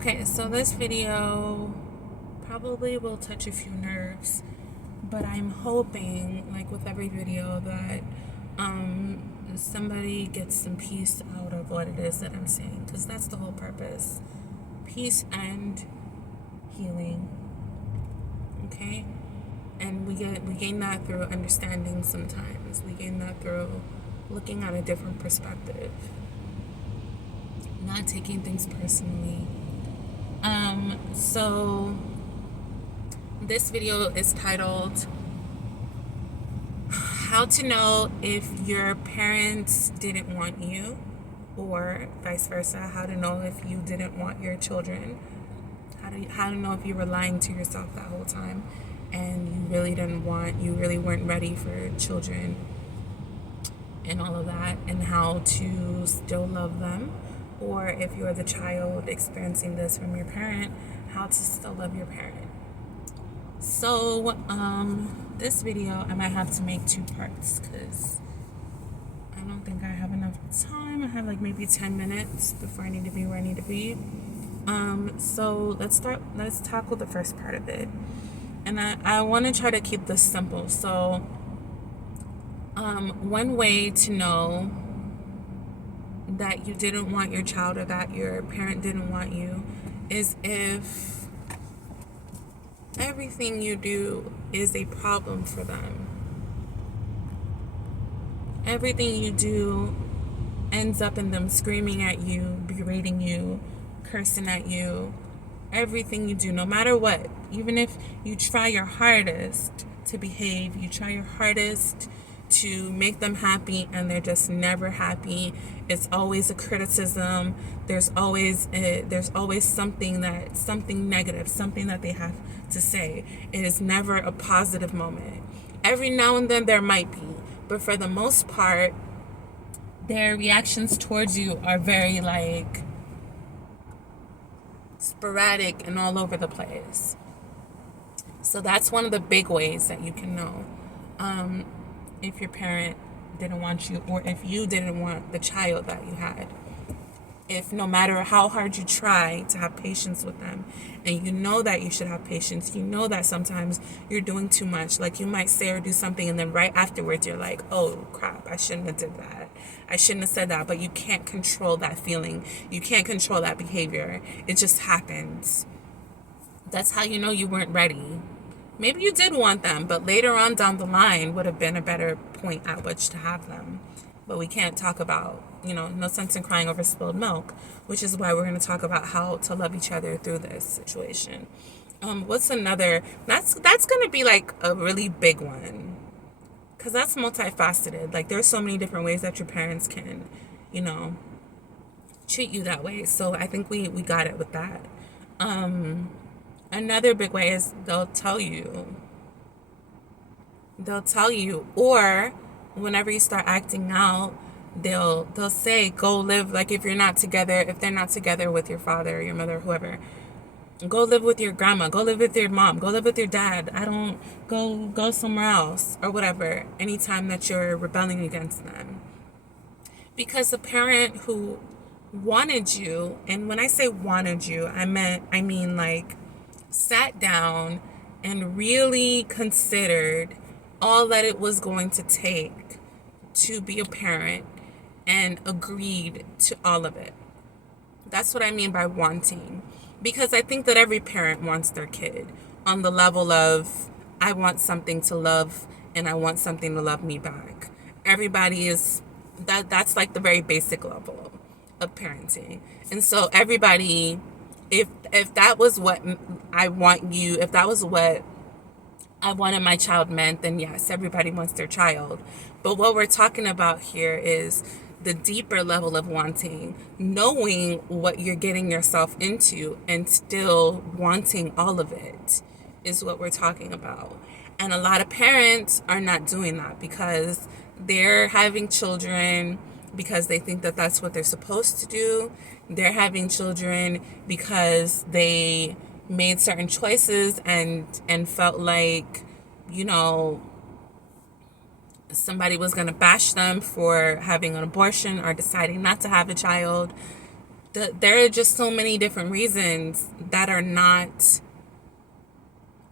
Okay, so this video probably will touch a few nerves, but I'm hoping, like with every video, that somebody gets some peace out of what it is that I'm saying, because that's the whole purpose. Peace and healing. Okay? And we gain that through understanding sometimes. We gain that through looking at a different perspective. Not taking things personally. So this video is titled How to Know If Your Parents Didn't Want You, or vice versa, how to know if you didn't want your children. How to know if you were lying to yourself that whole time and you really weren't ready for children and all of that, and how to still love them. Or if you're the child experiencing this from your parent, how to still love your parent. So, this video I might have to make two parts because I don't think I have enough time. I have like maybe 10 minutes before I need to be where I need to be. So let's tackle the first part of it. And I want to try to keep this simple. So, one way to know that you didn't want your child or that your parent didn't want you is if everything you do is a problem for them. Everything you do ends up in them screaming at you, berating you, cursing at you. Everything you do, no matter what, even if you try your hardest to behave, you try your hardest to make them happy and they're just never happy. It's always a criticism. There's always something negative, something that they have to say. It is never a positive moment. Every now and then there might be, but for the most part, their reactions towards you are very like sporadic and all over the place. So that's one of the big ways that you can know if your parent didn't want you, or if you didn't want the child that you had. If no matter how hard you try to have patience with them, and you know that you should have patience, you know that sometimes you're doing too much. Like you might say or do something, and then right afterwards you're like, oh crap, I shouldn't have did that. I shouldn't have said that. But you can't control that feeling. You can't control that behavior. It just happens. That's how you know you weren't ready. Maybe you did want them, but later on down the line would have been a better point at which to have them. But we can't talk about, no sense in crying over spilled milk, which is why we're going to talk about how to love each other through this situation. What's another? That's going to be like a really big one, because that's multifaceted. Like there's so many different ways that your parents can, treat you that way. So I think we got it with that. Another big way is they'll tell you, or whenever you start acting out, they'll say, go live, like if they're not together with your father or your mother or whoever, go live with your grandma, go live with your mom, go live with your dad. I don't go somewhere else or whatever, anytime that you're rebelling against them. Because the parent who wanted you, and when I say wanted you, I mean like sat down and really considered all that it was going to take to be a parent and agreed to all of it. That's what I mean by wanting. Because I think that every parent wants their kid on the level of, I want something to love and I want something to love me back. Everybody is, that's like the very basic level of parenting. And so everybody, if that was what I want you, if that was what I wanted my child meant, then yes, everybody wants their child. But what we're talking about here is the deeper level of wanting, knowing what you're getting yourself into and still wanting all of it is what we're talking about. And a lot of parents are not doing that because they're having children because they think that that's what they're supposed to do. They're having children because they made certain choices and felt like, somebody was going to bash them for having an abortion or deciding not to have a child. there are just so many different reasons that are not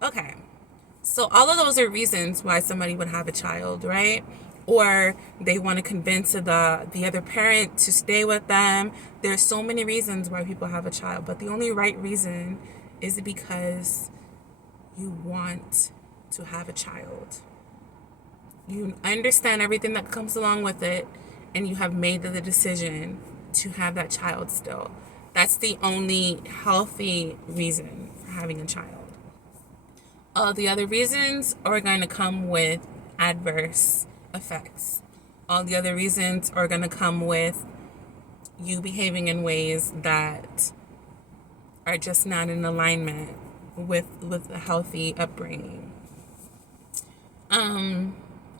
okay. So all of those are reasons why somebody would have a child, right? Or they want to convince the other parent to stay with them. There's so many reasons why people have a child, but the only right reason is because you want to have a child. You understand everything that comes along with it, and you have made the decision to have that child still. That's the only healthy reason for having a child. All the other reasons are going to come with adverse effects. All the other reasons are going to come with you behaving in ways that are just not in alignment with a healthy upbringing.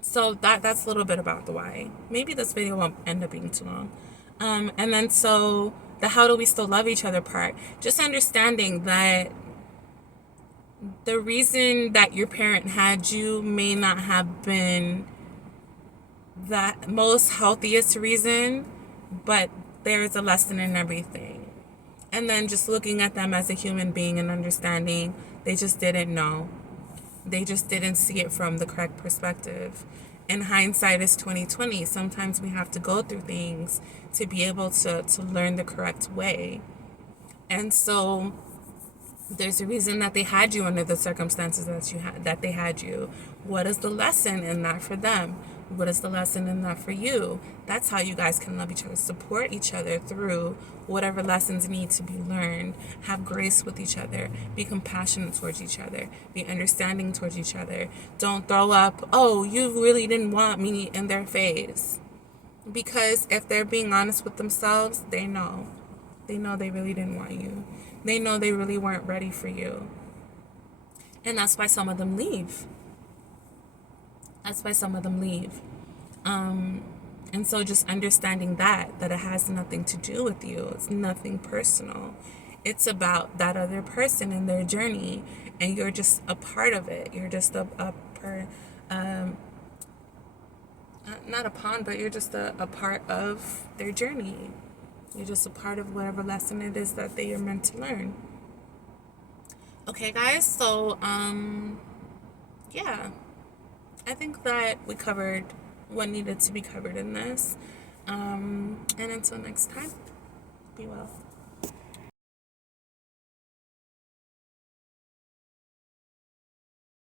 So that's a little bit about the why. Maybe this video won't end up being too long. And then so the how do we still love each other part, just understanding that the reason that your parent had you may not have been that most healthiest reason, but there's a lesson in everything. And then just looking at them as a human being and understanding they just didn't know. They just didn't see it from the correct perspective. And hindsight is 2020. Sometimes we have to go through things to be able to learn the correct way. And so there's a reason that they had you under the circumstances that they had you. What is the lesson in that for them? What is the lesson in that for you? That's how you guys can love each other, support each other through whatever lessons need to be learned. Have grace with each other. Be compassionate towards each other. Be understanding towards each other. Don't throw up, oh, you really didn't want me, in their face. Because if they're being honest with themselves, they know. They know they really didn't want you. They know they really weren't ready for you. And that's why some of them leave. That's why some of them leave. And so just understanding that it has nothing to do with you. It's nothing personal. It's about that other person and their journey. And you're just a part of it. You're just not a pawn, but you're just a part of their journey. You're just a part of whatever lesson it is that they are meant to learn. Okay, guys, so, yeah. I think that we covered what needed to be covered in this. And until next time, be well.